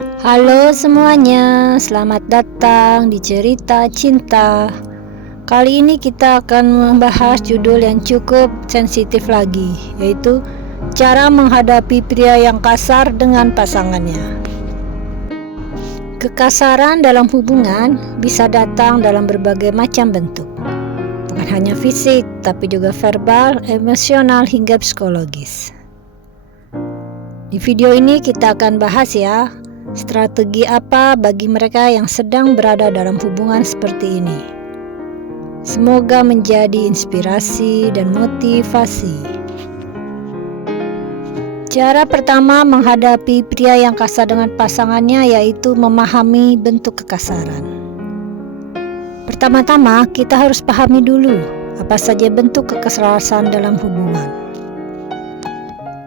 Halo semuanya, selamat datang di Cerita Cinta. Kali ini kita akan membahas judul yang cukup sensitif lagi, yaitu cara menghadapi pria yang kasar dengan pasangannya. Kekasaran dalam hubungan bisa datang dalam berbagai macam bentuk, bukan hanya fisik, tapi juga verbal, emosional, hingga psikologis. Di video ini kita akan bahas ya, strategi apa bagi mereka yang sedang berada dalam hubungan seperti ini. Semoga menjadi inspirasi dan motivasi. Cara pertama menghadapi pria yang kasar dengan pasangannya yaitu memahami bentuk kekasaran. Pertama-tama kita harus pahami dulu apa saja bentuk kekerasan dalam hubungan.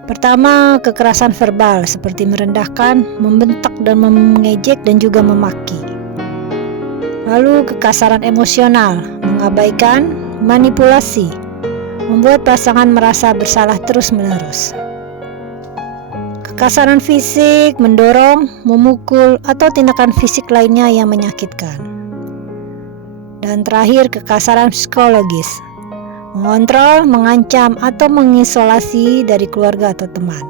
Pertama, kekerasan verbal seperti merendahkan, membentak dan mengejek dan juga memaki. Lalu kekasaran emosional, mengabaikan, manipulasi, membuat pasangan merasa bersalah terus-menerus. Kekasaran fisik, mendorong, memukul, atau tindakan fisik lainnya yang menyakitkan. Dan terakhir, kekasaran psikologis, mengontrol, mengancam, atau mengisolasi dari keluarga atau teman.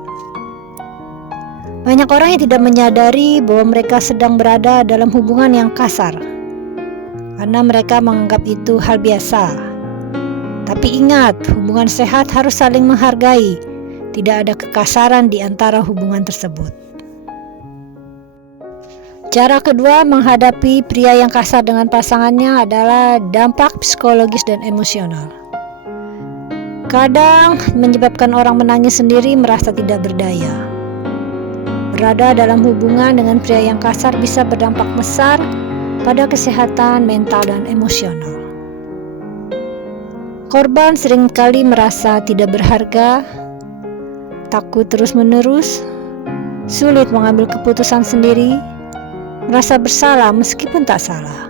Banyak orang yang tidak menyadari bahwa mereka sedang berada dalam hubungan yang kasar, karena mereka menganggap itu hal biasa. Tapi ingat, hubungan sehat harus saling menghargai. Tidak ada kekasaran di antara hubungan tersebut. Cara kedua menghadapi pria yang kasar dengan pasangannya adalah dampak psikologis dan emosional. Kadang menyebabkan orang menangis sendiri, merasa tidak berdaya. Berada dalam hubungan dengan pria yang kasar bisa berdampak besar pada kesehatan mental dan emosional. Korban seringkali merasa tidak berharga, takut terus-menerus, sulit mengambil keputusan sendiri, merasa bersalah meskipun tak salah.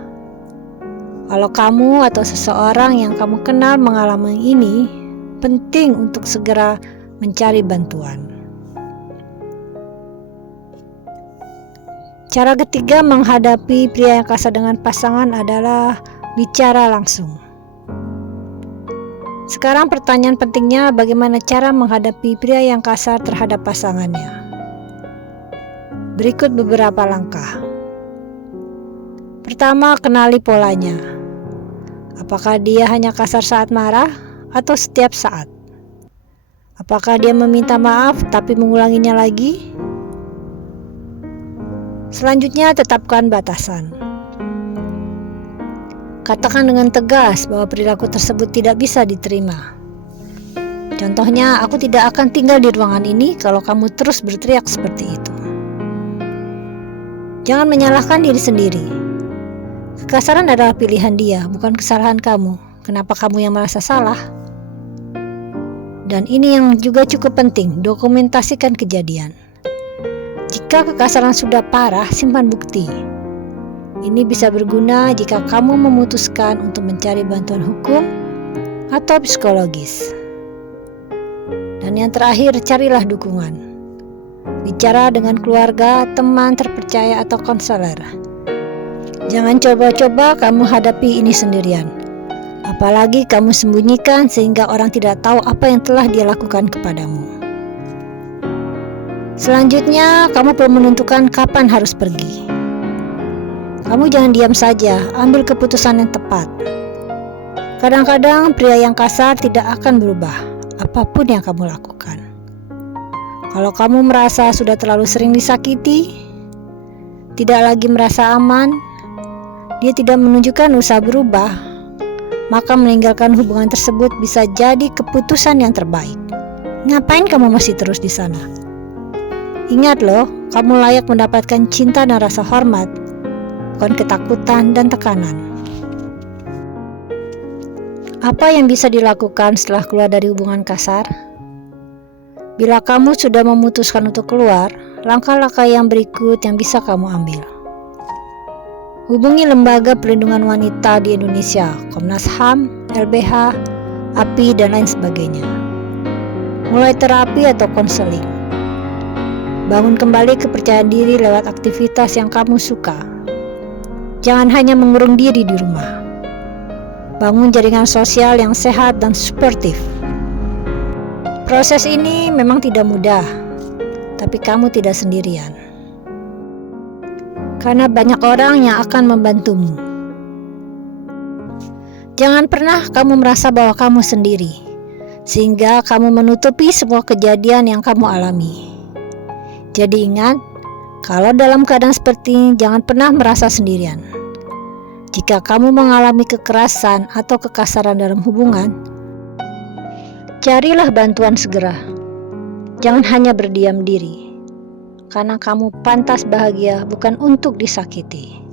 Kalau kamu atau seseorang yang kamu kenal mengalami ini, penting untuk segera mencari bantuan. Cara ketiga menghadapi pria yang kasar dengan pasangan adalah bicara langsung. Sekarang pertanyaan pentingnya, bagaimana cara menghadapi pria yang kasar terhadap pasangannya? Berikut beberapa langkah. Pertama, kenali polanya. Apakah dia hanya kasar saat marah atau setiap saat? Apakah dia meminta maaf tapi mengulanginya lagi? Selanjutnya, tetapkan batasan. Katakan dengan tegas bahwa perilaku tersebut tidak bisa diterima. Contohnya, aku tidak akan tinggal di ruangan ini kalau kamu terus berteriak seperti itu. Jangan menyalahkan diri sendiri. Kekasaran adalah pilihan dia, bukan kesalahan kamu. Kenapa kamu yang merasa salah? Dan ini yang juga cukup penting, dokumentasikan kejadian. Jika kekasaran sudah parah, simpan bukti. Ini bisa berguna jika kamu memutuskan untuk mencari bantuan hukum atau psikologis. Dan yang terakhir, carilah dukungan. Bicara dengan keluarga, teman terpercaya atau konselor. Jangan coba-coba kamu hadapi ini sendirian. Apalagi kamu sembunyikan sehingga orang tidak tahu apa yang telah dia lakukan kepadamu. Selanjutnya, kamu perlu menentukan kapan harus pergi. Kamu jangan diam saja, ambil keputusan yang tepat. Kadang-kadang pria yang kasar tidak akan berubah, apapun yang kamu lakukan. Kalau kamu merasa sudah terlalu sering disakiti, tidak lagi merasa aman, dia tidak menunjukkan usaha berubah, maka meninggalkan hubungan tersebut bisa jadi keputusan yang terbaik. Ngapain kamu masih terus di sana? Ingat loh, kamu layak mendapatkan cinta dan rasa hormat, bukan ketakutan dan tekanan. Apa yang bisa dilakukan setelah keluar dari hubungan kasar? Bila kamu sudah memutuskan untuk keluar, langkah-langkah yang berikut yang bisa kamu ambil. Hubungi Lembaga Perlindungan Wanita di Indonesia, Komnas HAM, LBH, API, dan lain sebagainya. Mulai terapi atau konseling. Bangun kembali kepercayaan diri lewat aktivitas yang kamu suka. Jangan hanya mengurung diri di rumah. Bangun jaringan sosial yang sehat dan suportif. Proses ini memang tidak mudah, tapi kamu tidak sendirian. Karena banyak orang yang akan membantumu. Jangan pernah kamu merasa bahwa kamu sendiri, sehingga kamu menutupi semua kejadian yang kamu alami. Jadi ingat, kalau dalam keadaan seperti ini jangan pernah merasa sendirian. Jika kamu mengalami kekerasan atau kekasaran dalam hubungan, carilah bantuan segera. Jangan hanya berdiam diri, karena kamu pantas bahagia bukan untuk disakiti.